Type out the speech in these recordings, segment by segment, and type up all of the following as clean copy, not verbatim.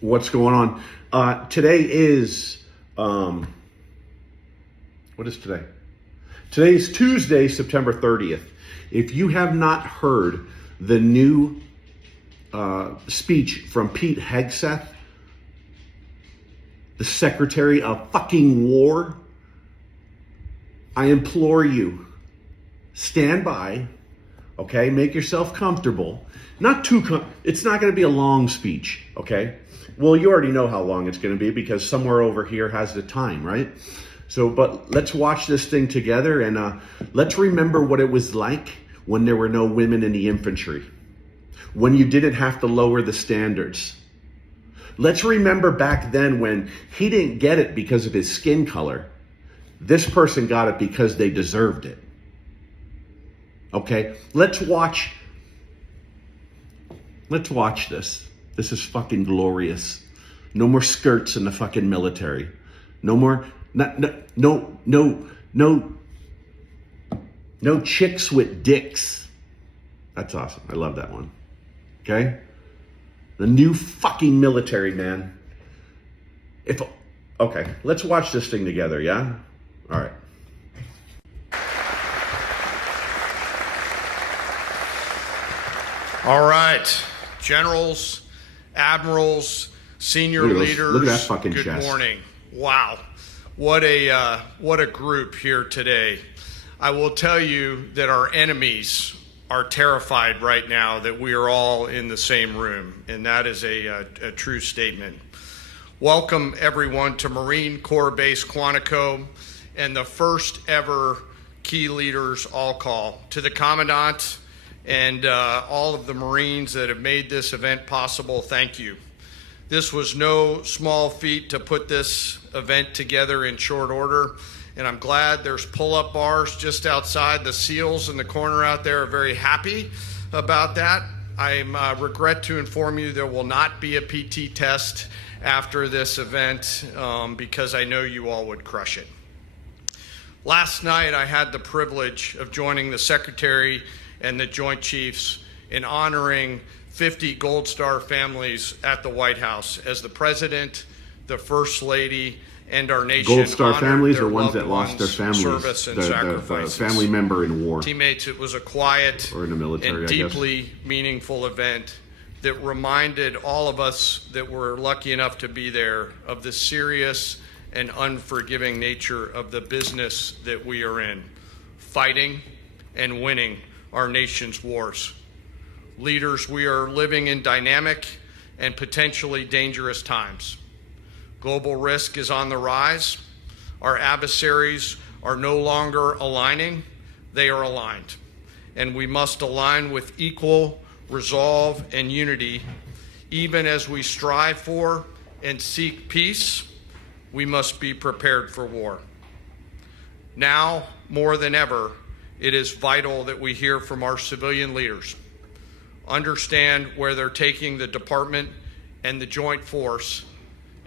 What's going on? Today is, what is today? Today's Tuesday, September 30th. If you have not heard the new speech from Pete Hegseth, the Secretary of fucking War, I implore you, stand by, okay? Make yourself comfortable. It's not going to be a long speech, okay? Well, you already know how long it's going to be because somewhere over here has the time, right? So, but let's watch this thing together and let's remember what it was like when there were no women in the infantry, when you didn't have to lower the standards. Let's remember back then when he didn't get it because of his skin color. This person got it because they deserved it. Okay, let's watch this. This is fucking glorious. No more skirts in the fucking military. No more, no chicks with dicks. That's awesome. I love that one. Okay? The new fucking military, man. Okay, let's watch this thing together, yeah? All right. All right, generals, admirals, senior leaders. Look at that fucking good chest. morning. Wow, what a group here today. I will tell you that our enemies are terrified right now that we are all in the same room, and that is a true statement. Welcome everyone to Marine Corps Base Quantico and the first ever Key Leaders All Call. To the Commandant and all of the Marines that have made this event possible, thank you. This was no small feat to put this event together in short order, and I'm glad there's pull-up bars just outside. The SEALs in the corner out there are very happy about that. I regret to inform you there will not be a PT test after this event because I know you all would crush it. Last night I had the privilege of joining the Secretary and the Joint Chiefs in honoring 50 Gold Star families at the White House as the President, the First Lady, and our nation Gold Star families are ones loved that lost their families, service and the sacrifices. family member in war. Teammates, it was a quiet or in the military, and deeply meaningful event that reminded all of us that were lucky enough to be there of the serious and unforgiving nature of the business that we are in, fighting and winning our nation's wars. Leaders, we are living in dynamic and potentially dangerous times. Global risk is on the rise. Our adversaries are no longer aligning, they are aligned. And we must align with equal resolve and unity. Even as we strive for and seek peace, we must be prepared for war. Now, more than ever, it is vital that we hear from our civilian leaders, understand where they're taking the department and the joint force.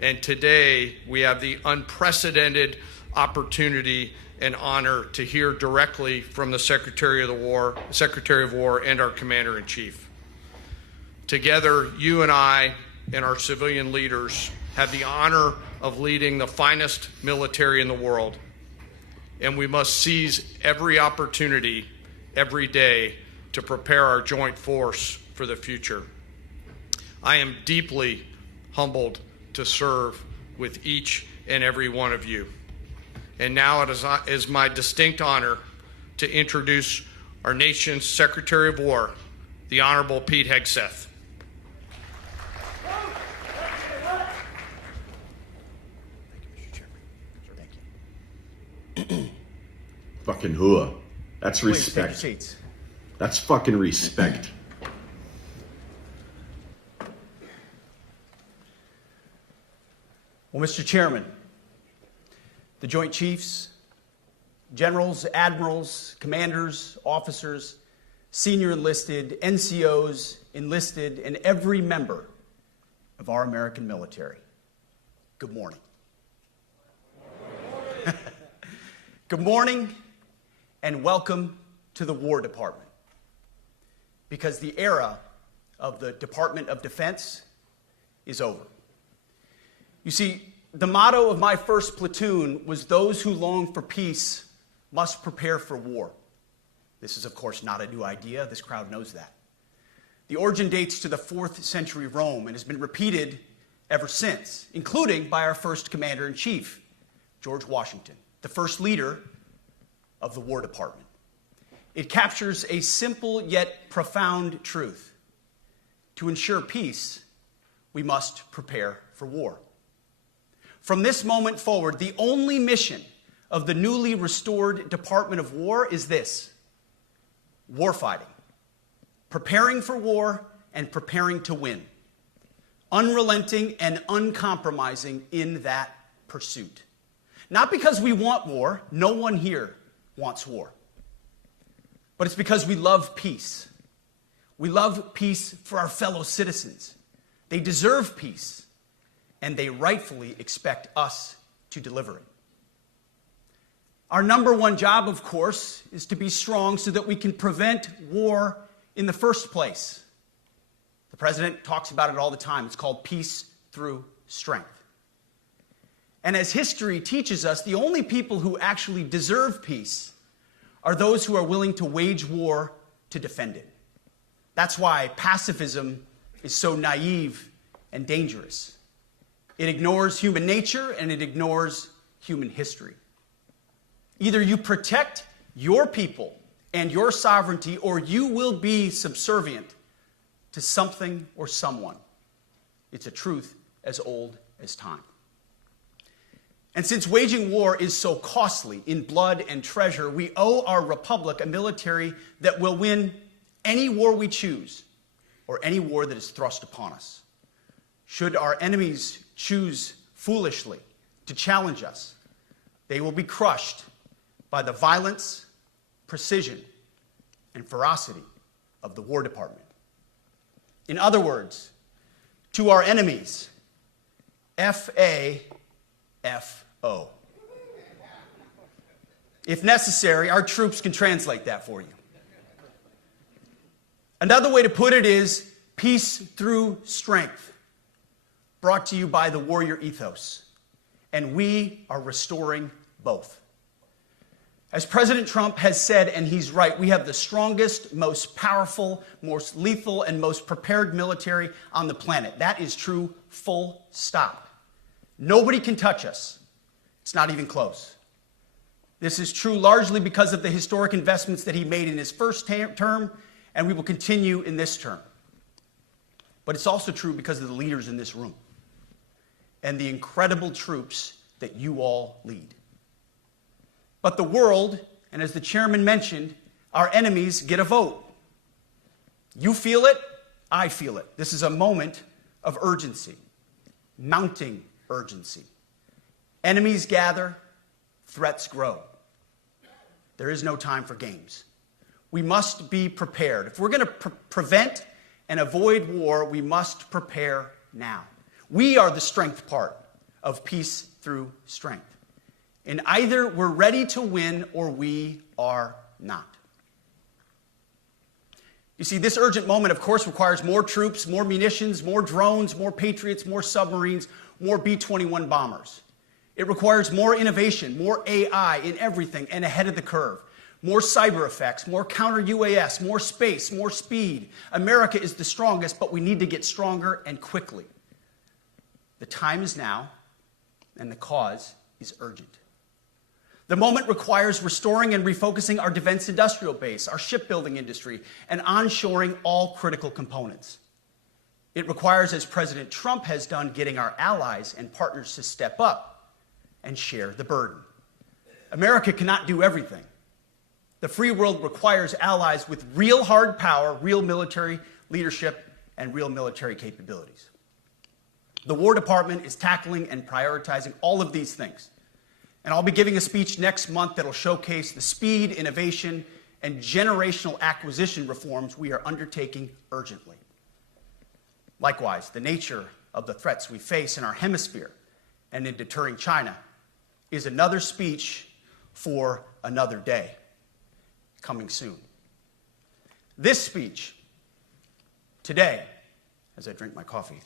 And today we have the unprecedented opportunity and honor to hear directly from the Secretary of War and our Commander-in-Chief. Together, you and I and our civilian leaders have the honor of leading the finest military in the world. And we must seize every opportunity every day to prepare our joint force for the future. I am deeply humbled to serve with each and every one of you. And now it is my distinct honor to introduce our nation's Secretary of War, the Honorable Pete Hegseth. Fucking hua. That's respect. Please take your seats. That's fucking respect. Well, Mr. Chairman, the Joint Chiefs, generals, admirals, commanders, officers, senior enlisted, NCOs, enlisted, and every member of our American military, good morning. Good morning and welcome to the War Department. Because the era of the Department of Defense is over. You see, the motto of my first platoon was, "Those who long for peace must prepare for war." This is, of course, not a new idea. This crowd knows that. The origin dates to the 4th century Rome and has been repeated ever since, including by our first commander-in-chief, George Washington, the first leader of the War Department. It captures a simple yet profound truth. To ensure peace, we must prepare for war. From this moment forward, the only mission of the newly restored Department of War is this: warfighting, preparing for war and preparing to win, unrelenting and uncompromising in that pursuit. Not because we want war, no one here wants war, but it's because we love peace. We love peace for our fellow citizens. They deserve peace, and they rightfully expect us to deliver it. Our number one job, of course, is to be strong so that we can prevent war in the first place. The president talks about it all the time. It's called peace through strength. And as history teaches us, the only people who actually deserve peace are those who are willing to wage war to defend it. That's why pacifism is so naive and dangerous. It ignores human nature and it ignores human history. Either you protect your people and your sovereignty, or you will be subservient to something or someone. It's a truth as old as time. And since waging war is so costly in blood and treasure, we owe our republic a military that will win any war we choose, or any war that is thrust upon us. Should our enemies choose foolishly to challenge us, they will be crushed by the violence, precision, and ferocity of the War Department. In other words, to our enemies, F-A-F-O. If necessary, our troops can translate that for you. Another way to put it is peace through strength, brought to you by the warrior ethos. And we are restoring both. As President Trump has said, and he's right, we have the strongest, most powerful, most lethal, and most prepared military on the planet. That is true, full stop. Nobody can touch us. It's not even close. This is true largely because of the historic investments that he made in his first term, and we will continue in this term. But it's also true because of the leaders in this room and the incredible troops that you all lead. But the world, and as the chairman mentioned, our enemies get a vote. You feel it, I feel it. This is a moment of urgency, mounting urgency. Enemies gather, threats grow. There is no time for games. We must be prepared. If we're going to prevent and avoid war, we must prepare now. We are the strength part of peace through strength. And either we're ready to win or we are not. You see, this urgent moment, of course, requires more troops, more munitions, more drones, more Patriots, more submarines, more B-21 bombers. It requires more innovation, more AI in everything and ahead of the curve. More cyber effects, more counter-UAS, more space, more speed. America is the strongest, but we need to get stronger and quickly. The time is now, and the cause is urgent. The moment requires restoring and refocusing our defense industrial base, our shipbuilding industry, and onshoring all critical components. It requires, as President Trump has done, getting our allies and partners to step up and share the burden. America cannot do everything. The free world requires allies with real hard power, real military leadership, and real military capabilities. The War Department is tackling and prioritizing all of these things. And I'll be giving a speech next month that'll showcase the speed, innovation, and generational acquisition reforms we are undertaking urgently. Likewise, the nature of the threats we face in our hemisphere and in deterring China is another speech for another day, coming soon. This speech, today, as I drink my coffee,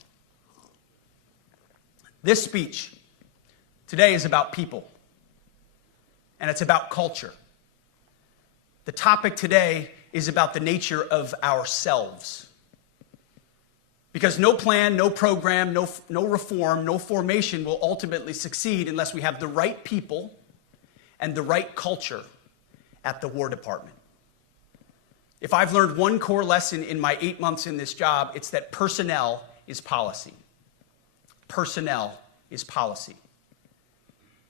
This speech today is about people, and it's about culture. The topic today is about the nature of ourselves. Because no plan, no program, no reform, no formation will ultimately succeed unless we have the right people and the right culture at the War Department. If I've learned one core lesson in my 8 months in this job, it's that personnel is policy. Personnel is policy.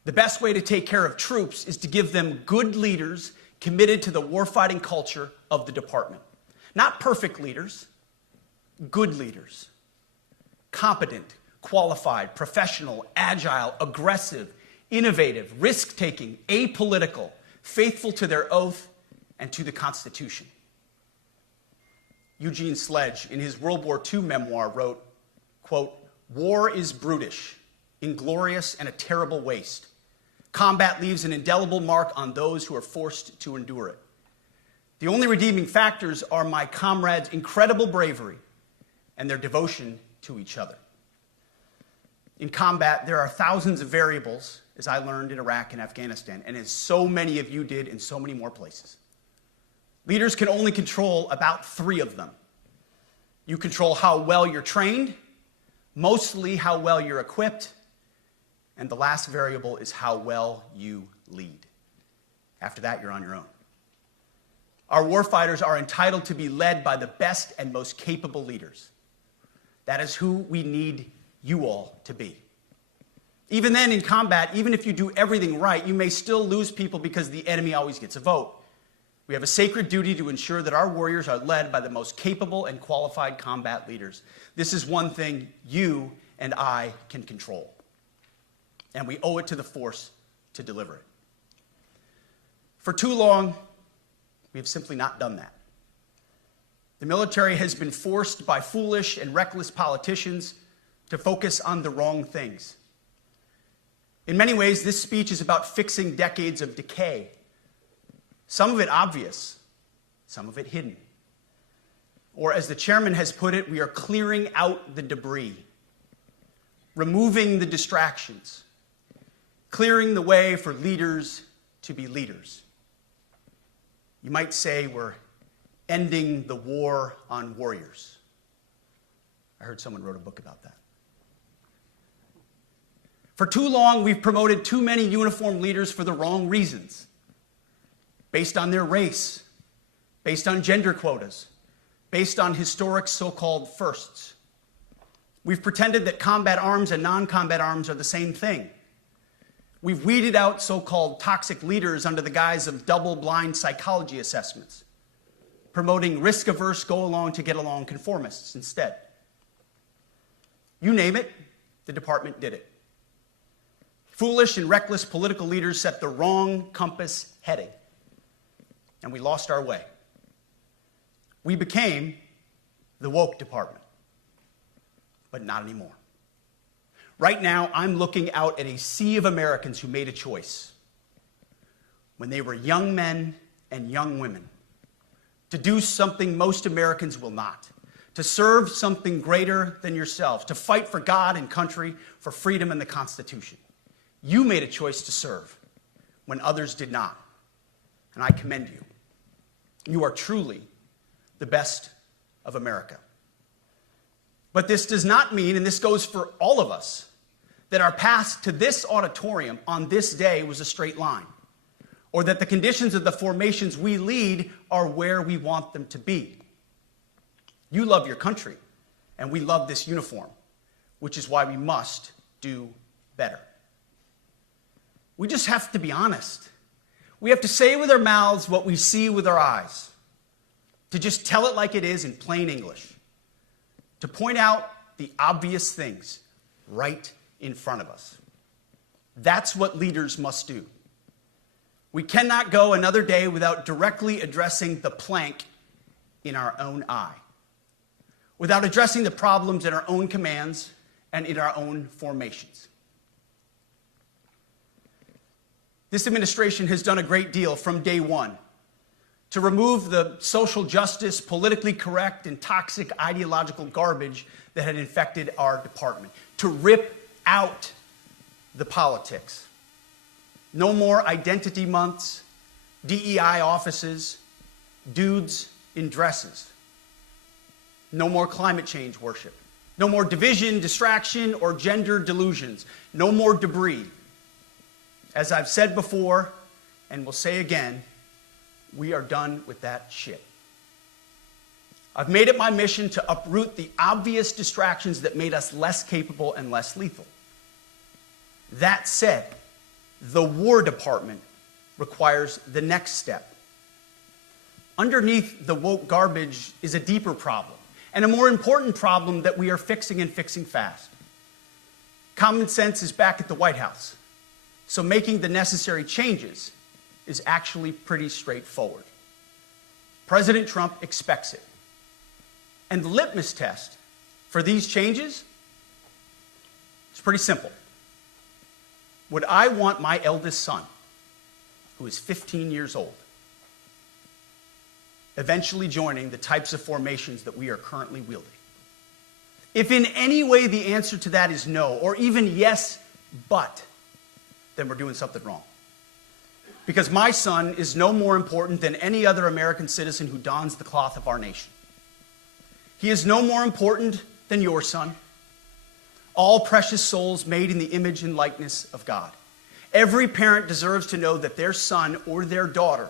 The best way to take care of troops is to give them good leaders committed to the warfighting culture of the department. Not perfect leaders, good leaders. Competent, qualified, professional, agile, aggressive, innovative, risk-taking, apolitical, faithful to their oath and to the Constitution. Eugene Sledge, in his World War II memoir, wrote, quote, "War is brutish, inglorious, and a terrible waste. Combat leaves an indelible mark on those who are forced to endure it. The only redeeming factors are my comrades' incredible bravery and their devotion to each other." In combat, there are thousands of variables, as I learned in Iraq and Afghanistan, and as so many of you did in so many more places. Leaders can only control about 3 of them. You control how well you're trained, mostly how well you're equipped, and the last variable is how well you lead. After that, you're on your own. Our warfighters are entitled to be led by the best and most capable leaders. That is who we need you all to be. Even then, in combat, even if you do everything right, you may still lose people because the enemy always gets a vote. We have a sacred duty to ensure that our warriors are led by the most capable and qualified combat leaders. This is one thing you and I can control, and we owe it to the force to deliver it. For too long, we have simply not done that. The military has been forced by foolish and reckless politicians to focus on the wrong things. In many ways, this speech is about fixing decades of decay. Some of it obvious, some of it hidden. Or as the chairman has put it, we are clearing out the debris, removing the distractions, clearing the way for leaders to be leaders. You might say we're ending the war on warriors. I heard someone wrote a book about that. For too long, we've promoted too many uniformed leaders for the wrong reasons, based on their race, based on gender quotas, based on historic so-called firsts. We've pretended that combat arms and non-combat arms are the same thing. We've weeded out so-called toxic leaders under the guise of double-blind psychology assessments, promoting risk-averse, go-along-to-get-along conformists instead. You name it, the department did it. Foolish and reckless political leaders set the wrong compass heading, and we lost our way. We became the woke department, but not anymore. Right now, I'm looking out at a sea of Americans who made a choice when they were young men and young women to do something most Americans will not, to serve something greater than yourselves, to fight for God and country, for freedom and the Constitution. You made a choice to serve when others did not, and I commend you. You are truly the best of America. But this does not mean, and this goes for all of us, that our path to this auditorium on this day was a straight line, or that the conditions of the formations we lead are where we want them to be. You love your country, and we love this uniform, which is why we must do better. We just have to be honest. We have to say with our mouths what we see with our eyes, to just tell it like it is in plain English, to point out the obvious things right in front of us. That's what leaders must do. We cannot go another day without directly addressing the plank in our own eye, without addressing the problems in our own commands and in our own formations. This administration has done a great deal from day one to remove the social justice, politically correct, and toxic ideological garbage that had infected our department, to rip out the politics. No more identity months, DEI offices, dudes in dresses. No more climate change worship. No more division, distraction, or gender delusions. No more debris. As I've said before, and will say again, we are done with that shit. I've made it my mission to uproot the obvious distractions that made us less capable and less lethal. That said, the War Department requires the next step. Underneath the woke garbage is a deeper problem, and a more important problem that we are fixing and fixing fast. Common sense is back at the White House, so making the necessary changes is actually pretty straightforward. President Trump expects it. And the litmus test for these changes is pretty simple. Would I want my eldest son, who is 15 years old, eventually joining the types of formations that we are currently wielding? If in any way the answer to that is no, or even yes, but, then we're doing something wrong. Because my son is no more important than any other American citizen who dons the cloth of our nation. He is no more important than your son. All precious souls made in the image and likeness of God. Every parent deserves to know that their son or their daughter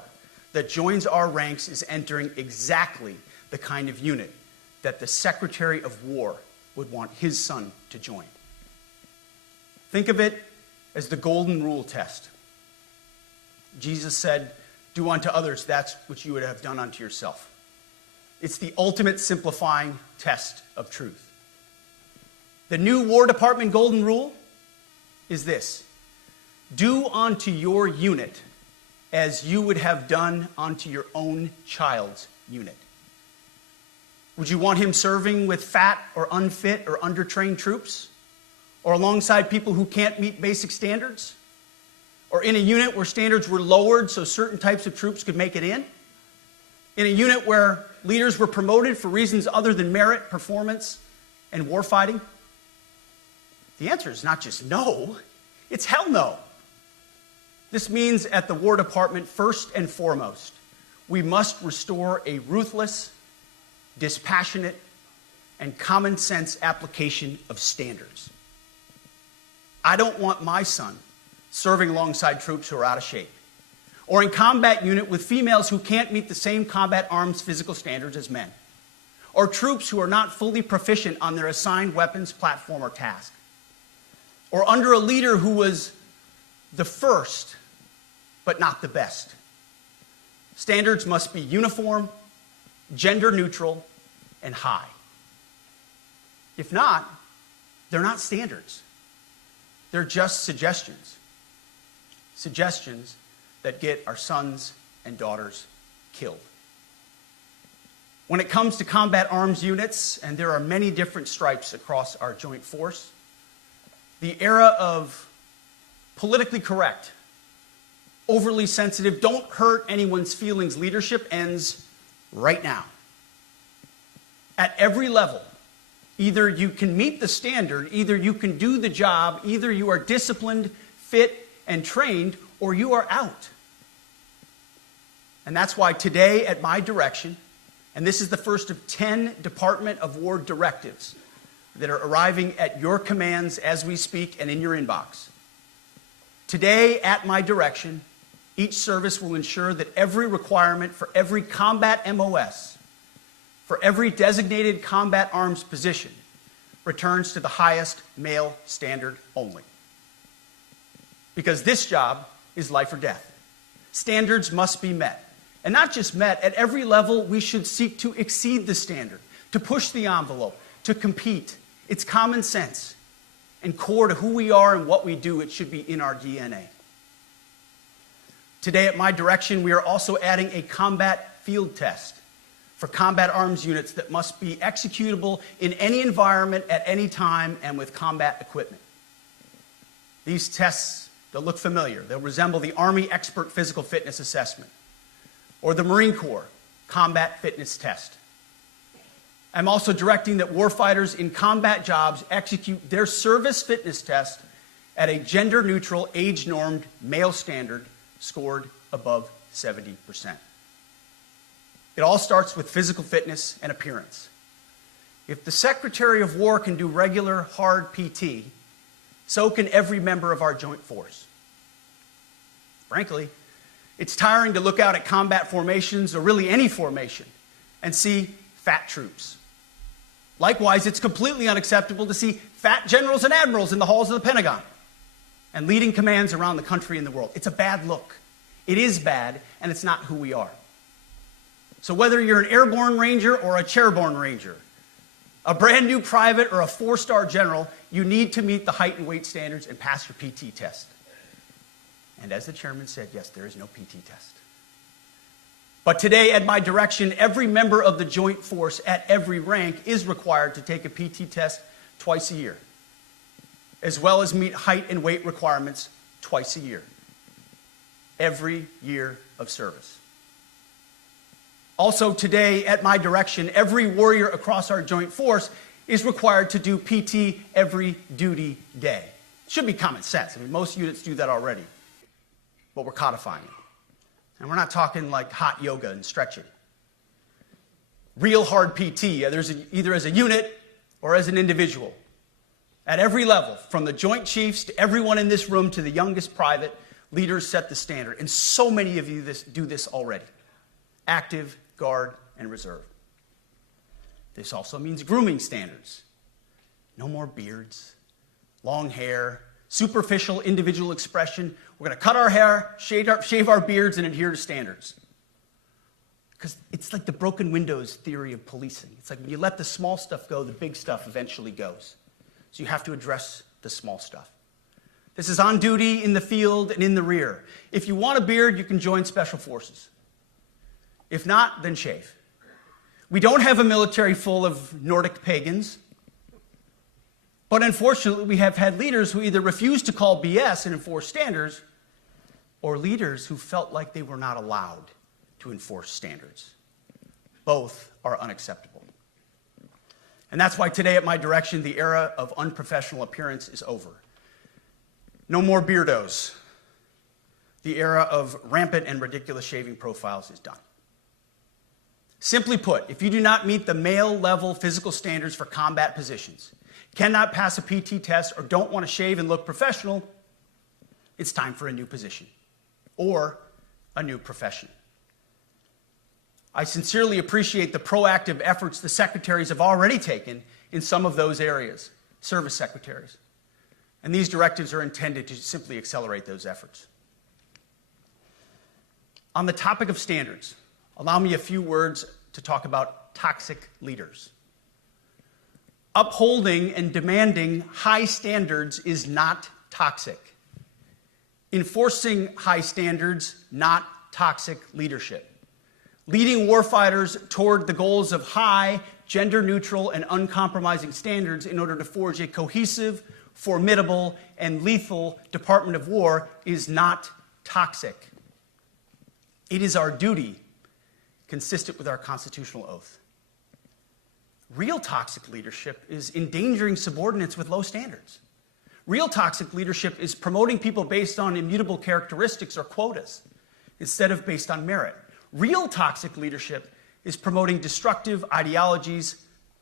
that joins our ranks is entering exactly the kind of unit that the Secretary of War would want his son to join. Think of it as the golden rule test. Jesus said, "Do unto others that which you would have done unto yourself." It's the ultimate simplifying test of truth. The new War Department golden rule is this: do unto your unit as you would have done unto your own child's unit. Would you want him serving with fat or unfit or undertrained troops? Or alongside people who can't meet basic standards? Or in a unit where standards were lowered so certain types of troops could make it in? In a unit where leaders were promoted for reasons other than merit, performance, and warfighting? The answer is not just no, it's hell no. This means at the War Department, first and foremost, we must restore a ruthless, dispassionate, and common sense application of standards. I don't want my son serving alongside troops who are out of shape, or in combat unit with females who can't meet the same combat arms physical standards as men, or troops who are not fully proficient on their assigned weapons, platform, or task, or under a leader who was the first, but not the best. Standards must be uniform, gender neutral, and high. If not, they're not standards. They're just suggestions. Suggestions that get our sons and daughters killed. When it comes to combat arms units, and there are many different stripes across our joint force, the era of politically correct, overly sensitive, don't hurt anyone's feelings leadership ends right now. At every level, either you can meet the standard, either you can do the job, either you are disciplined, fit, and trained, or you are out. And that's why today, at my direction, and this is the first of 10 Department of War directives that are arriving at your commands as we speak and in your inbox. Today, at my direction, each service will ensure that every requirement for every combat MOS, for every designated combat arms position, returns to the highest male standard only. Because this job is life or death. Standards must be met. And not just met, at every level we should seek to exceed the standard, to push the envelope, to compete. It's common sense. And core to who we are and what we do, it should be in our DNA. Today at my direction, we are also adding a combat field test for combat arms units that must be executable in any environment at any time and with combat equipment. These tests, they'll look familiar. They'll resemble the Army Expert Physical Fitness Assessment or the Marine Corps Combat Fitness Test. I'm also directing that warfighters in combat jobs execute their service fitness test at a gender-neutral, age-normed male standard scored above 70%. It all starts with physical fitness and appearance. If the Secretary of War can do regular, hard PT, so can every member of our joint force. Frankly, it's tiring to look out at combat formations, or really any formation, and see fat troops. Likewise, it's completely unacceptable to see fat generals and admirals in the halls of the Pentagon and leading commands around the country and the world. It's a bad look. It is bad, and it's not who we are. So whether you're an airborne ranger or a chairborne ranger, a brand new private or a 4-star general, you need to meet the height and weight standards and pass your PT test. And as the chairman said, yes, there is no PT test. But today, at my direction, every member of the joint force at every rank is required to take a PT test twice a year, as well as meet height and weight requirements twice a year, every year of service. Also today, at my direction, every warrior across our joint force is required to do PT every duty day. It should be common sense. I mean, most units do that already, but we're codifying it. And we're not talking like hot yoga and stretching. Real hard PT, either as a unit or as an individual. At every level, from the Joint Chiefs to everyone in this room to the youngest private, leaders set the standard. And so many of you do this already. Active, Guard, and Reserve. This also means grooming standards. No more beards, long hair, superficial individual expression. We're going to cut our hair, shave our beards, and adhere to standards. Because it's like the broken windows theory of policing. It's like when you let the small stuff go, the big stuff eventually goes. So you have to address the small stuff. This is on duty, in the field, and in the rear. If you want a beard, you can join Special Forces. If not, then shave. We don't have a military full of Nordic pagans. But unfortunately, we have had leaders who either refuse to call BS and enforce standards, or leaders who felt like they were not allowed to enforce standards. Both are unacceptable. And that's why today, at my direction, the era of unprofessional appearance is over. No more beardos. The era of rampant and ridiculous shaving profiles is done. Simply put, if you do not meet the male-level physical standards for combat positions, cannot pass a PT test, or don't want to shave and look professional, it's time for a new position or a new profession. I sincerely appreciate the proactive efforts the secretaries have already taken in some of those areas, service secretaries. And these directives are intended to simply accelerate those efforts. On the topic of standards, allow me a few words to talk about toxic leaders. Upholding and demanding high standards is not toxic. Enforcing high standards, not toxic leadership. Leading warfighters toward the goals of high, gender-neutral, and uncompromising standards in order to forge a cohesive, formidable, and lethal Department of War is not toxic. It is our duty, consistent with our constitutional oath. Real toxic leadership is endangering subordinates with low standards. Real toxic leadership is promoting people based on immutable characteristics or quotas instead of based on merit. Real toxic leadership is promoting destructive ideologies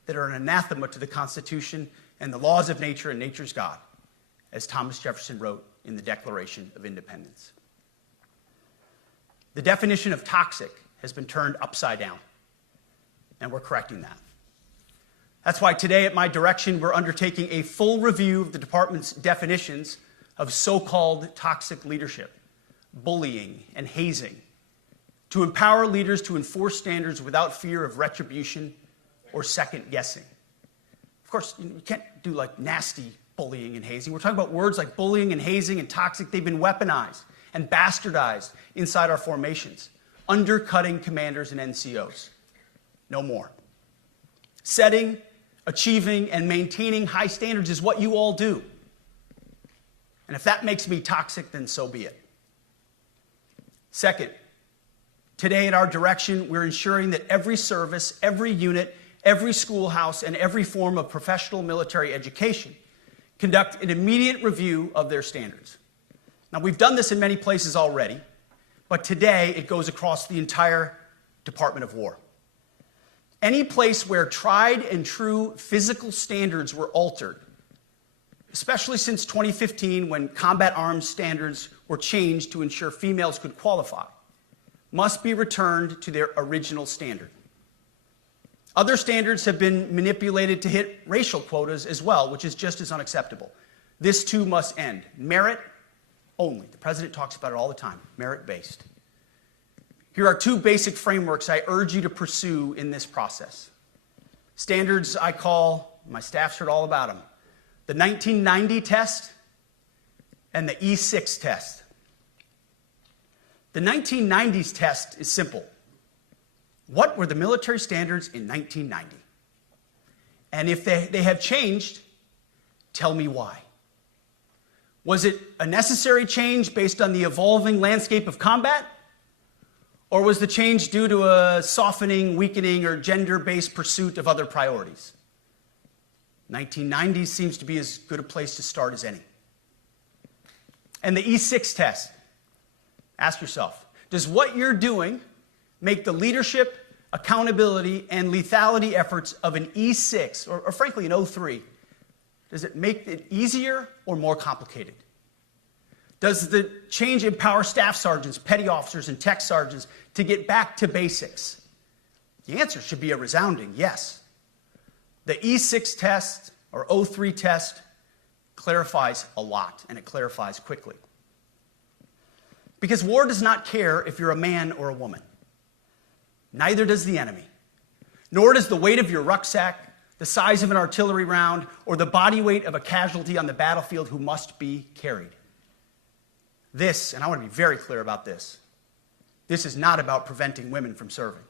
that are an anathema to the Constitution and the laws of nature and nature's God, as Thomas Jefferson wrote in the Declaration of Independence. The definition of toxic has been turned upside down, and we're correcting that. That's why today, at my direction, we're undertaking a full review of the department's definitions of so-called toxic leadership, bullying, and hazing, to empower leaders to enforce standards without fear of retribution or second guessing. Of course, you can't do like nasty bullying and hazing. We're talking about words like bullying and hazing and toxic. They've been weaponized and bastardized inside our formations, undercutting commanders and NCOs. No more. Setting, achieving, and maintaining high standards is what you all do. And if that makes me toxic, then so be it. Second, today at our direction, we're ensuring that every service, every unit, every schoolhouse, and every form of professional military education conduct an immediate review of their standards. Now, we've done this in many places already, but today it goes across the entire Department of War. Any place where tried and true physical standards were altered, especially since 2015 when combat arms standards were changed to ensure females could qualify, must be returned to their original standard. Other standards have been manipulated to hit racial quotas as well, which is just as unacceptable. This too must end. Merit only. The president talks about it all the time, merit-based. Here are two basic frameworks I urge you to pursue in this process. Standards I call, my staff's heard all about them, the 1990 test and the E6 test. The 1990s test is simple. What were the military standards in 1990? And if they have changed, tell me why. Was it a necessary change based on the evolving landscape of combat? Or was the change due to a softening, weakening, or gender-based pursuit of other priorities? 1990s seems to be as good a place to start as any. And the E6 test. Ask yourself, does what you're doing make the leadership, accountability, and lethality efforts of an E6, or frankly an 03, does it make it easier or more complicated? Does the change empower staff sergeants, petty officers, and tech sergeants to get back to basics? The answer should be a resounding yes. The E6 test, or 03 test, clarifies a lot, and it clarifies quickly. Because war does not care if you're a man or a woman. Neither does the enemy. Nor does the weight of your rucksack, the size of an artillery round, or the body weight of a casualty on the battlefield who must be carried. This, and I want to be very clear about this, this is not about preventing women from serving.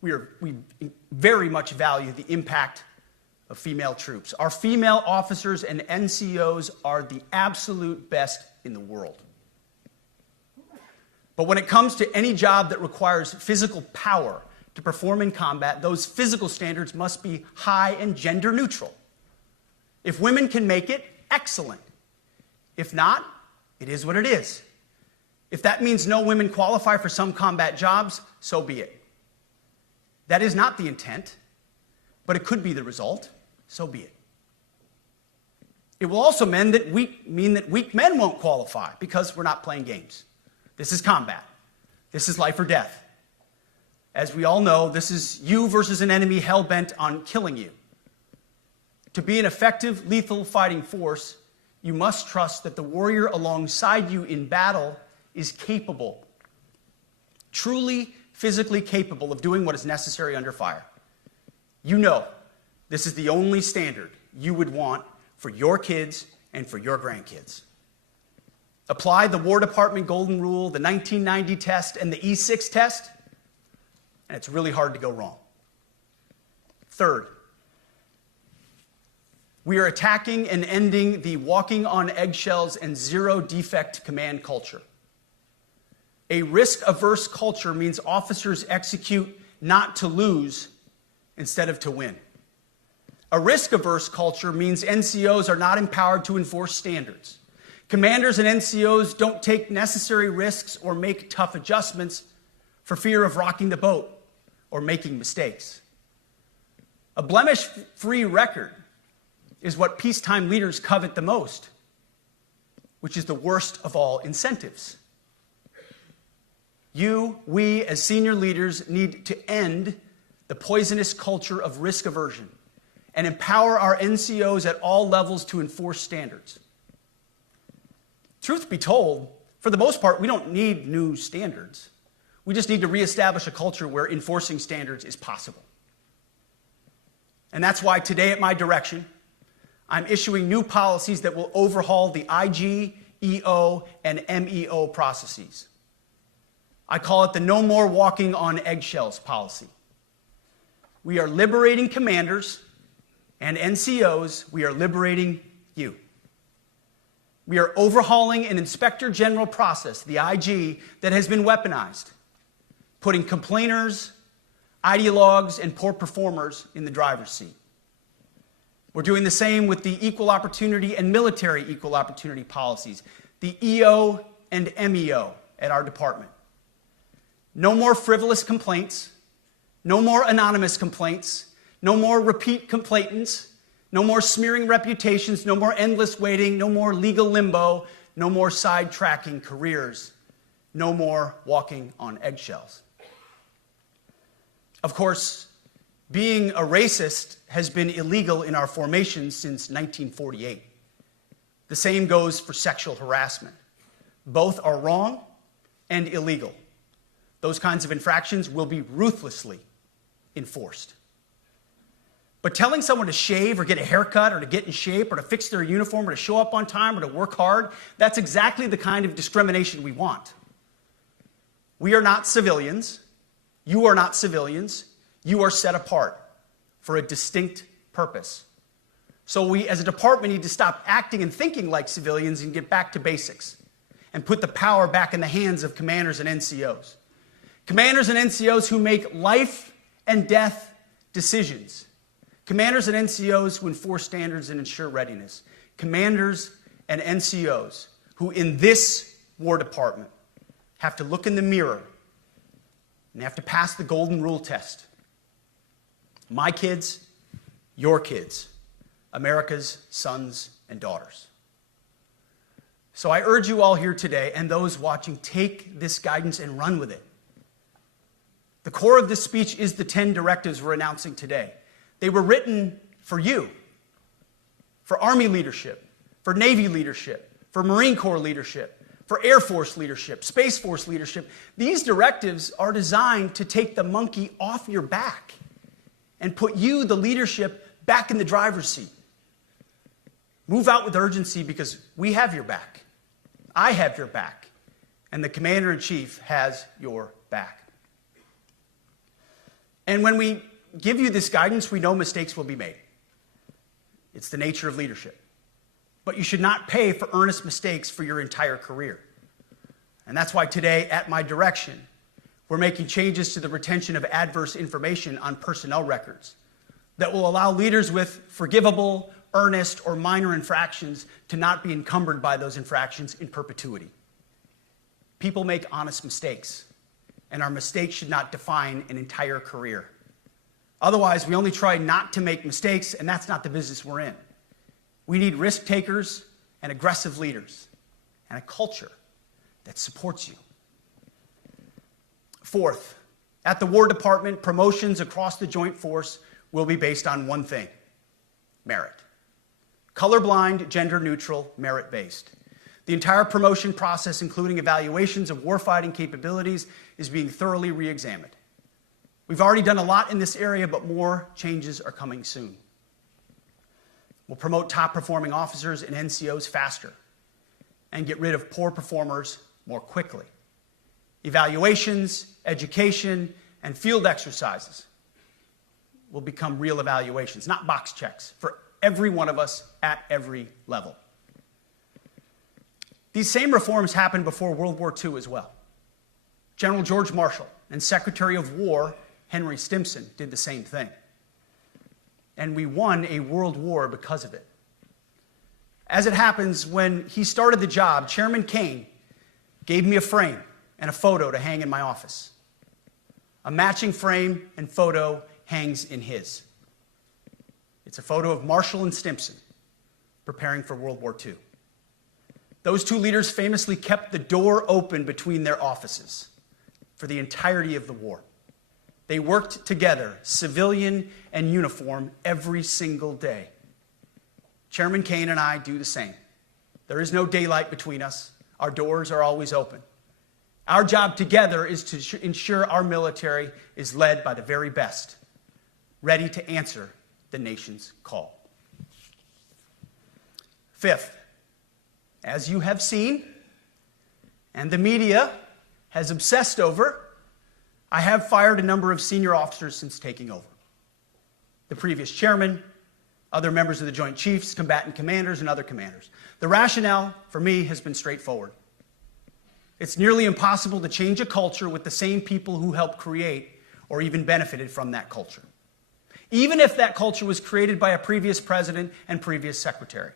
We very much value the impact of female troops. Our female officers and NCOs are the absolute best in the world. But when it comes to any job that requires physical power to perform in combat, those physical standards must be high and gender neutral. If women can make it, excellent. If not, it is what it is. If that means no women qualify for some combat jobs, so be it. That is not the intent, but it could be the result, so be it. It will also mean that weak men won't qualify because we're not playing games. This is combat. This is life or death. As we all know, this is you versus an enemy hell-bent on killing you. To be an effective, lethal fighting force, you must trust that the warrior alongside you in battle is capable, truly physically capable of doing what is necessary under fire. You know this is the only standard you would want for your kids and for your grandkids. Apply the War Department Golden Rule, the 1990 test, and the E6 test, and it's really hard to go wrong. Third, we are attacking and ending the walking on eggshells and zero defect command culture. A risk-averse culture means officers execute not to lose instead of to win. A risk-averse culture means NCOs are not empowered to enforce standards. Commanders and NCOs don't take necessary risks or make tough adjustments for fear of rocking the boat or making mistakes. A blemish-free record is what peacetime leaders covet the most, which is the worst of all incentives. We, as senior leaders, need to end the poisonous culture of risk aversion and empower our NCOs at all levels to enforce standards. Truth be told, for the most part, we don't need new standards. We just need to reestablish a culture where enforcing standards is possible. And that's why today, at my direction, I'm issuing new policies that will overhaul the IG, EO, and MEO processes. I call it the No More Walking on Eggshells policy. We are liberating commanders and NCOs. We are liberating you. We are overhauling an inspector general process, the IG, that has been weaponized, putting complainers, ideologues, and poor performers in the driver's seat. We're doing the same with the equal opportunity and military equal opportunity policies, the EO and MEO at our department. No more frivolous complaints, no more anonymous complaints, no more repeat complainants, no more smearing reputations, no more endless waiting, no more legal limbo, no more sidetracking careers, no more walking on eggshells. Of course, being a racist has been illegal in our formation since 1948. The same goes for sexual harassment. Both are wrong and illegal. Those kinds of infractions will be ruthlessly enforced. But telling someone to shave or get a haircut or to get in shape or to fix their uniform or to show up on time or to work hard, that's exactly the kind of discrimination we want. We are not civilians. You are not civilians. You are set apart for a distinct purpose. So we, as a department, need to stop acting and thinking like civilians and get back to basics and put the power back in the hands of commanders and NCOs. Commanders and NCOs who make life and death decisions. Commanders and NCOs who enforce standards and ensure readiness. Commanders and NCOs who, in this War Department, have to look in the mirror and have to pass the golden rule test. My kids, your kids, America's sons and daughters. So I urge you all here today, and those watching, take this guidance and run with it. The core of this speech is the 10 directives we're announcing today. They were written for you, for Army leadership, for Navy leadership, for Marine Corps leadership, for Air Force leadership, Space Force leadership. These directives are designed to take the monkey off your back and put you, the leadership, back in the driver's seat. Move out with urgency because we have your back. I have your back. And the Commander-in-Chief has your back. And when we give you this guidance, we know mistakes will be made. It's the nature of leadership. But you should not pay for earnest mistakes for your entire career. And that's why today, at my direction, we're making changes to the retention of adverse information on personnel records that will allow leaders with forgivable, earnest, or minor infractions to not be encumbered by those infractions in perpetuity. People make honest mistakes, and our mistakes should not define an entire career. Otherwise, we only try not to make mistakes, and that's not the business we're in. We need risk takers and aggressive leaders and a culture that supports you. Fourth, at the War Department, promotions across the Joint Force will be based on one thing: merit. Colorblind, gender-neutral, merit-based. The entire promotion process, including evaluations of warfighting capabilities, is being thoroughly re-examined. We've already done a lot in this area, but more changes are coming soon. We'll promote top-performing officers and NCOs faster and get rid of poor performers more quickly. Evaluations, education, and field exercises will become real evaluations, not box checks, for every one of us at every level. These same reforms happened before World War II as well. General George Marshall and Secretary of War Henry Stimson did the same thing. And we won a world war because of it. As it happens, when he started the job, Chairman Kane gave me a frame and a photo to hang in my office. A matching frame and photo hangs in his. It's a photo of Marshall and Stimson preparing for World War II. Those two leaders famously kept the door open between their offices for the entirety of the war. They worked together, civilian and uniform, every single day. Chairman Kane and I do the same. There is no daylight between us. Our doors are always open. Our job together is to ensure our military is led by the very best, ready to answer the nation's call. Fifth, as you have seen, and the media has obsessed over, I have fired a number of senior officers since taking over. The previous chairman, other members of the Joint Chiefs, combatant commanders, and other commanders. The rationale for me has been straightforward. It's nearly impossible to change a culture with the same people who helped create or even benefited from that culture, even if that culture was created by a previous president and previous secretary.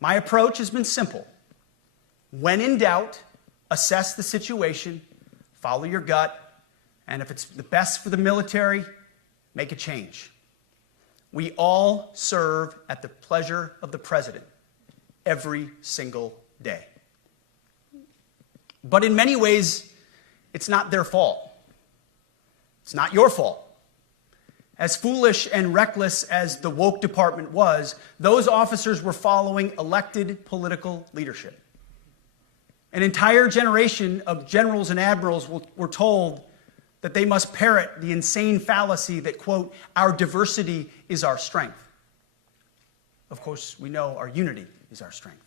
My approach has been simple. When in doubt, assess the situation, follow your gut, and if it's the best for the military, make a change. We all serve at the pleasure of the president every single day. But in many ways, it's not their fault. It's not your fault. As foolish and reckless as the woke department was, those officers were following elected political leadership. An entire generation of generals and admirals were told that they must parrot the insane fallacy that, quote, our diversity is our strength. Of course, we know our unity is our strength.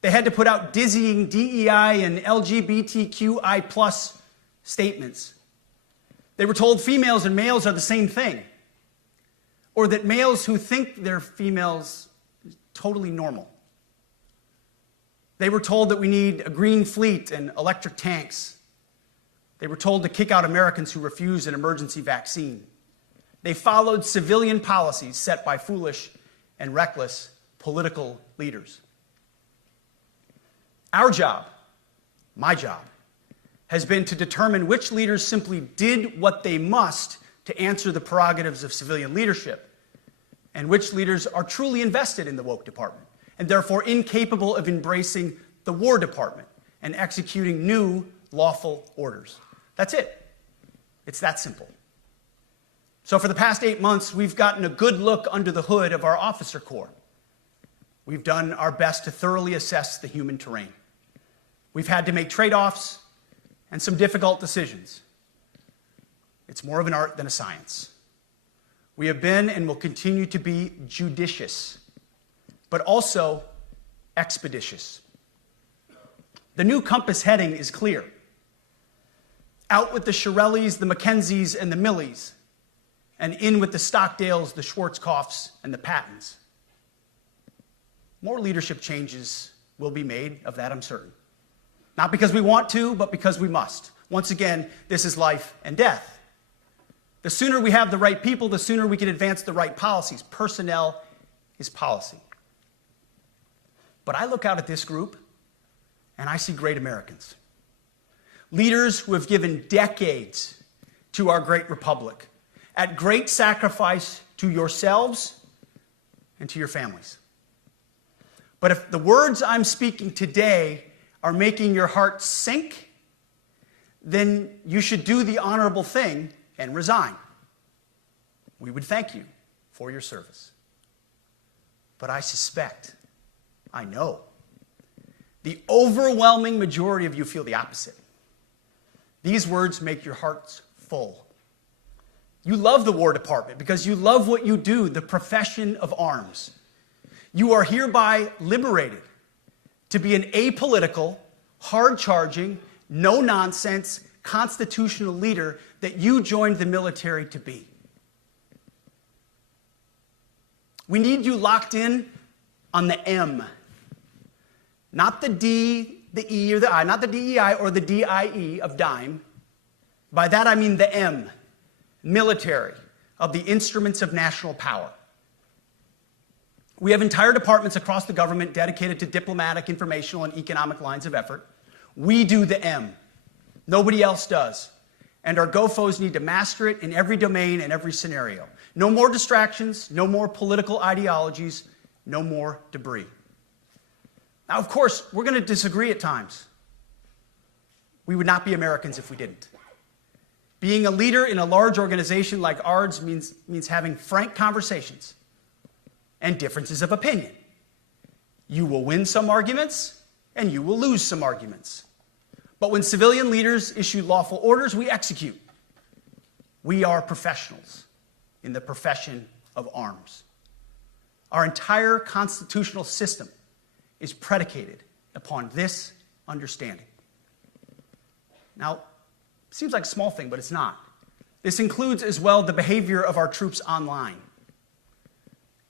They had to put out dizzying DEI and LGBTQI+ statements. They were told females and males are the same thing, or that males who think they're females is totally normal. They were told that we need a green fleet and electric tanks. They were told to kick out Americans who refused an emergency vaccine. They followed civilian policies set by foolish and reckless political leaders. Our job, my job, has been to determine which leaders simply did what they must to answer the prerogatives of civilian leadership, and which leaders are truly invested in the woke department, and therefore incapable of embracing the War Department and executing new lawful orders. That's it. It's that simple. So for the past 8 months, we've gotten a good look under the hood of our officer corps. We've done our best to thoroughly assess the human terrain. We've had to make trade-offs and some difficult decisions. It's more of an art than a science. We have been and will continue to be judicious, but also expeditious. The new compass heading is clear. Out with the Shirellis, the Mackenzies, and the Millies, and in with the Stockdales, the Schwarzkopfs, and the Pattons. More leadership changes will be made, of that I'm certain. Not because we want to, but because we must. Once again, this is life and death. The sooner we have the right people, the sooner we can advance the right policies. Personnel is policy. But I look out at this group, and I see great Americans. Leaders who have given decades to our great republic, at great sacrifice to yourselves and to your families. But if the words I'm speaking today are making your heart sink, then you should do the honorable thing and resign. We would thank you for your service. But I suspect, I know, the overwhelming majority of you feel the opposite. These words make your hearts full. You love the War Department because you love what you do, the profession of arms. You are hereby liberated to be an apolitical, hard-charging, no-nonsense, constitutional leader that you joined the military to be. We need you locked in on the M, not the D, the E, or the I, not the DEI or the DIE of dime. By that I mean the M, military, of the instruments of national power. We have entire departments across the government dedicated to diplomatic, informational, and economic lines of effort. We do the M. Nobody else does. And our GOFOs need to master it in every domain and every scenario. No more distractions, no more political ideologies, no more debris. Now, of course, we're going to disagree at times. We would not be Americans if we didn't. Being a leader in a large organization like ours means having frank conversations and differences of opinion. You will win some arguments, and you will lose some arguments. But when civilian leaders issue lawful orders, we execute. We are professionals in the profession of arms. Our entire constitutional system is predicated upon this understanding. Now, it seems like a small thing, but it's not. This includes as well the behavior of our troops online.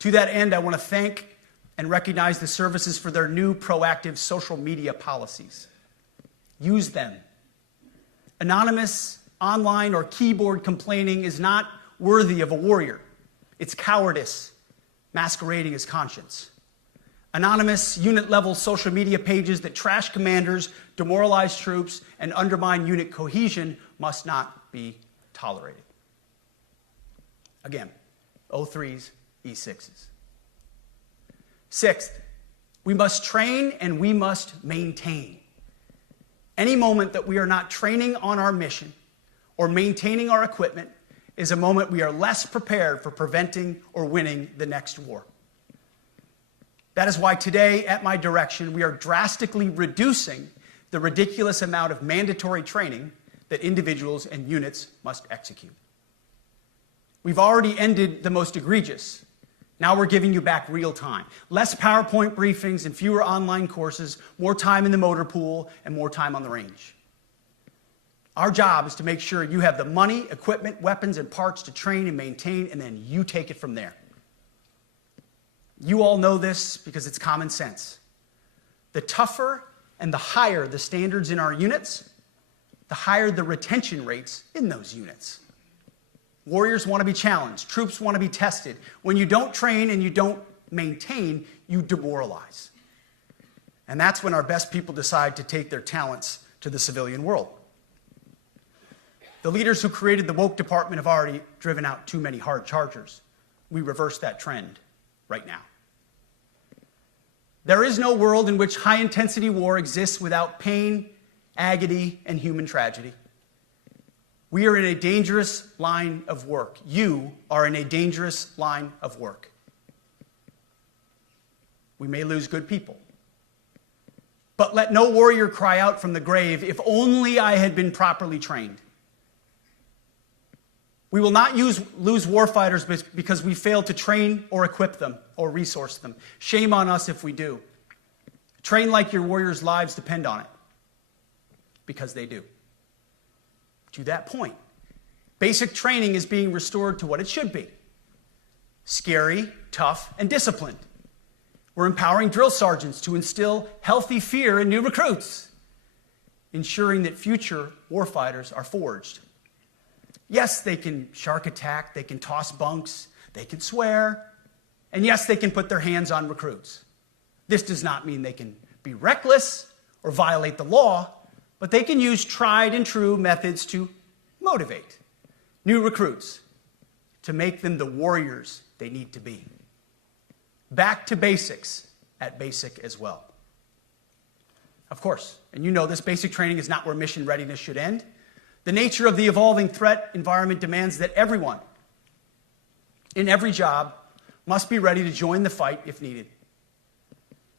To that end, I want to thank and recognize the services for their new proactive social media policies. Use them. Anonymous online or keyboard complaining is not worthy of a warrior. It's cowardice masquerading as conscience. Anonymous unit-level social media pages that trash commanders, demoralize troops, and undermine unit cohesion must not be tolerated. Again, O3s, E6s. Sixth, we must train and we must maintain. Any moment that we are not training on our mission or maintaining our equipment is a moment we are less prepared for preventing or winning the next war. That is why today, at my direction, we are drastically reducing the ridiculous amount of mandatory training that individuals and units must execute. We've already ended the most egregious. Now we're giving you back real time. Less PowerPoint briefings and fewer online courses, more time in the motor pool, and more time on the range. Our job is to make sure you have the money, equipment, weapons, and parts to train and maintain, and then you take it from there. You all know this because it's common sense. The tougher and the higher the standards in our units, the higher the retention rates in those units. Warriors want to be challenged. Troops want to be tested. When you don't train and you don't maintain, you demoralize. And that's when our best people decide to take their talents to the civilian world. The leaders who created the woke department have already driven out too many hard chargers. We reverse that trend right now. There is no world in which high-intensity war exists without pain, agony, and human tragedy. We are in a dangerous line of work. You are in a dangerous line of work. We may lose good people. But let no warrior cry out from the grave, "If only I had been properly trained." We will not lose warfighters because we failed to train or equip them or resource them. Shame on us if we do. Train like your warriors' lives depend on it, because they do. To that point, basic training is being restored to what it should be: scary, tough, and disciplined. We're empowering drill sergeants to instill healthy fear in new recruits, ensuring that future warfighters are forged. Yes, they can shark attack, they can toss bunks, they can swear, and yes, they can put their hands on recruits. This does not mean they can be reckless or violate the law, but they can use tried and true methods to motivate new recruits, to make them the warriors they need to be. Back to basics at basic as well. Of course, and you know this, basic training is not where mission readiness should end. The nature of the evolving threat environment demands that everyone, in every job, must be ready to join the fight if needed.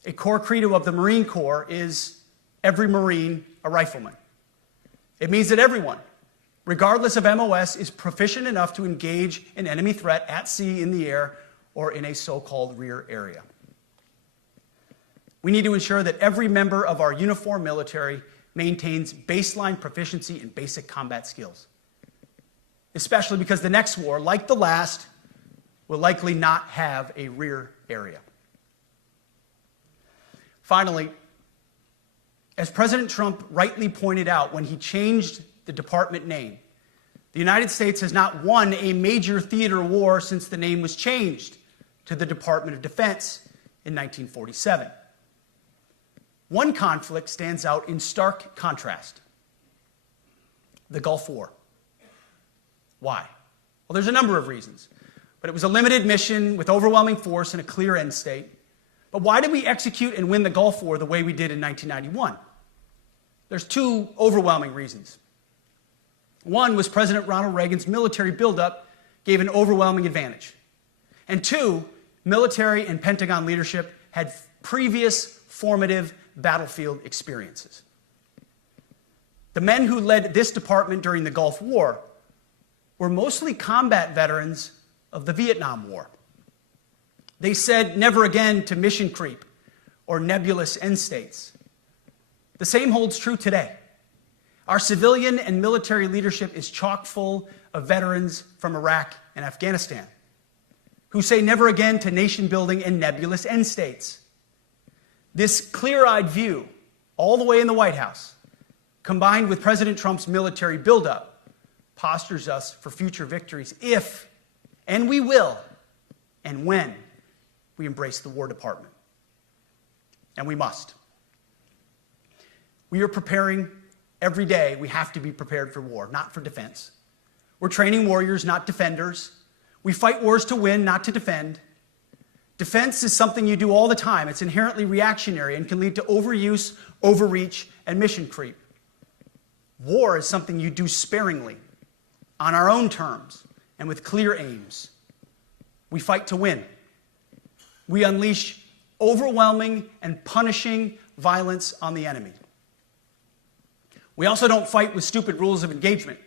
A core credo of the Marine Corps is every Marine a rifleman. It means that everyone, regardless of MOS, is proficient enough to engage an enemy threat at sea, in the air, or in a so-called rear area. We need to ensure that every member of our uniformed military maintains baseline proficiency in basic combat skills, especially because the next war, like the last, will likely not have a rear area. Finally, as President Trump rightly pointed out when he changed the department name, the United States has not won a major theater war since the name was changed to the Department of Defense in 1947. One conflict stands out in stark contrast: the Gulf War. Why? Well, there's a number of reasons, but it was a limited mission with overwhelming force and a clear end state. But why did we execute and win the Gulf War the way we did in 1991? There's two overwhelming reasons. One was President Ronald Reagan's military buildup gave an overwhelming advantage. And two, military and Pentagon leadership had previous formative battlefield experiences. The men who led this department during the Gulf War were mostly combat veterans of the Vietnam War. They said never again to mission creep or nebulous end states. The same holds true today. Our civilian and military leadership is chock full of veterans from Iraq and Afghanistan who say never again to nation building and nebulous end states. This clear-eyed view, all the way in the White House, combined with President Trump's military buildup, postures us for future victories if, and we will, and when we embrace the War Department. And we must. We are preparing every day. We have to be prepared for war, not for defense. We're training warriors, not defenders. We fight wars to win, not to defend. Defense is something you do all the time. It's inherently reactionary and can lead to overuse, overreach, and mission creep. War is something you do sparingly, on our own terms, and with clear aims. We fight to win. We unleash overwhelming and punishing violence on the enemy. We also don't fight with stupid rules of engagement.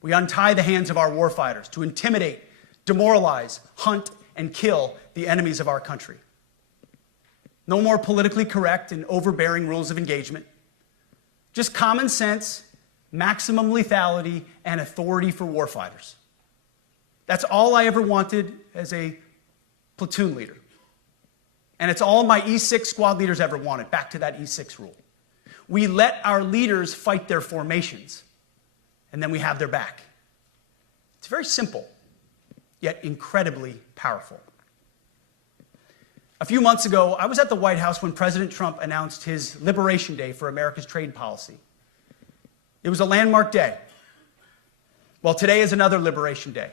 We untie the hands of our warfighters to intimidate, demoralize, hunt, and kill the enemies of our country. No more politically correct and overbearing rules of engagement. Just common sense, maximum lethality, and authority for warfighters. That's all I ever wanted as a platoon leader. And it's all my E6 squad leaders ever wanted, back to that E6 rule. We let our leaders fight their formations, and then we have their back. It's very simple, yet incredibly powerful. A few months ago, I was at the White House when President Trump announced his Liberation Day for America's trade policy. It was a landmark day. Well, today is another Liberation Day.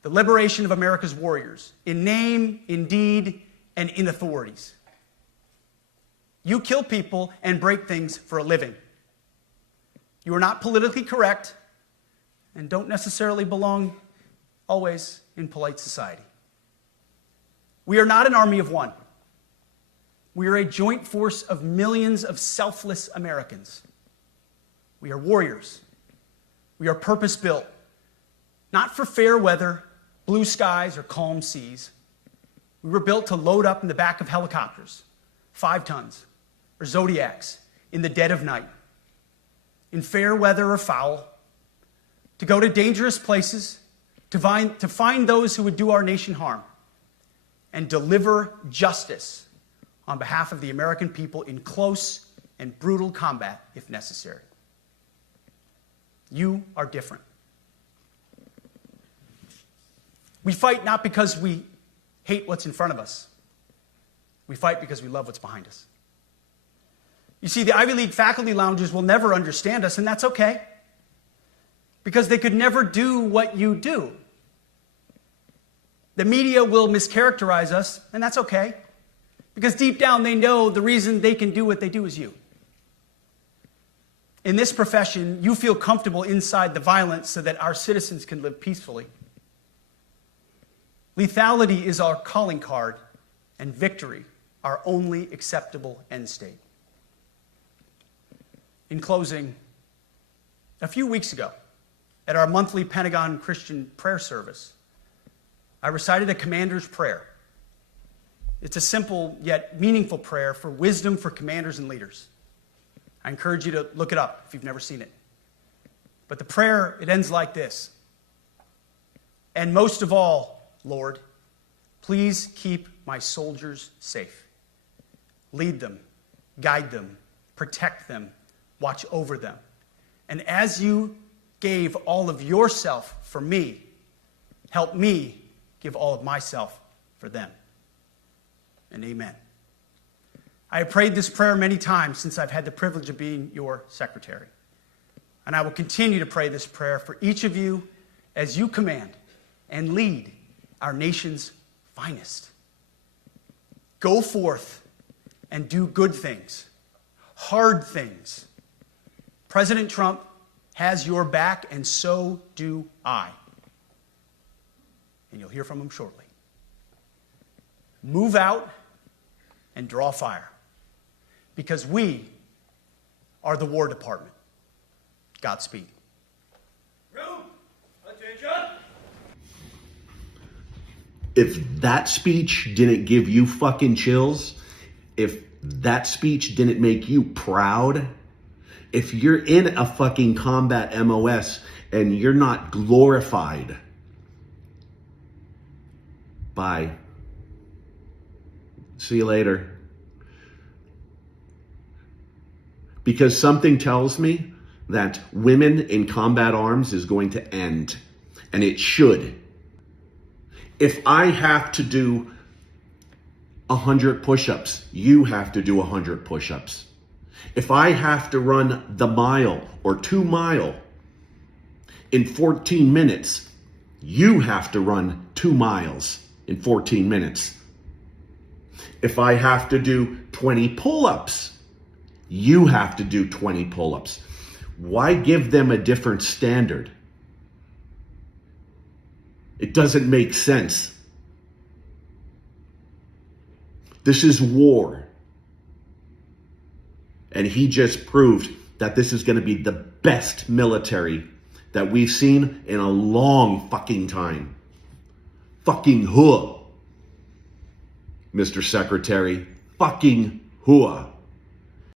The liberation of America's warriors, in name, in deed, and in authorities. You kill people and break things for a living. You are not politically correct and don't necessarily belong always in polite society. We are not an army of one. We are a joint force of millions of selfless Americans. We are warriors. We are purpose-built, not for fair weather, blue skies, or calm seas. We were built to load up in the back of helicopters, 5 tons, or Zodiacs, in the dead of night, in fair weather or foul, to go to dangerous places, to find those who would do our nation harm, and deliver justice on behalf of the American people in close and brutal combat if necessary. You are different. We fight not because we hate what's in front of us. We fight because we love what's behind us. You see, the Ivy League faculty lounges will never understand us, and that's okay, because they could never do what you do. The media will mischaracterize us, and that's okay, because deep down they know the reason they can do what they do is you. In this profession, you feel comfortable inside the violence so that our citizens can live peacefully. Lethality is our calling card, and victory our only acceptable end state. In closing, a few weeks ago, at our monthly Pentagon Christian prayer service, I recited a commander's prayer. It's a simple yet meaningful prayer for wisdom for commanders and leaders. I encourage you to look it up if you've never seen it. But the prayer, it ends like this. And most of all, Lord, please keep my soldiers safe. Lead them, guide them, protect them, watch over them. And as you gave all of yourself for me, help me give all of myself for them. And amen. I have prayed this prayer many times since I've had the privilege of being your secretary. And I will continue to pray this prayer for each of you as you command and lead our nation's finest. Go forth and do good things, hard things. President Trump has your back, and so do I. And you'll hear from him shortly. Move out and draw fire, because we are the War Department. Godspeed. Room, attention. If that speech didn't give you fucking chills, if that speech didn't make you proud, if you're in a fucking combat MOS and you're not glorified, bye. See you later. Because something tells me that women in combat arms is going to end, and it should. If I have to do 100 push-ups, you have to do 100 push-ups. If I have to run the mile or 2 mile in 14 minutes, you have to run 2 miles in 14 minutes. If I have to do 20 pull-ups, you have to do 20 pull-ups. Why give them a different standard? It doesn't make sense. This is war. And he just proved that this is going to be the best military that we've seen in a long fucking time. Fucking hua, Mr. Secretary. Fucking hua.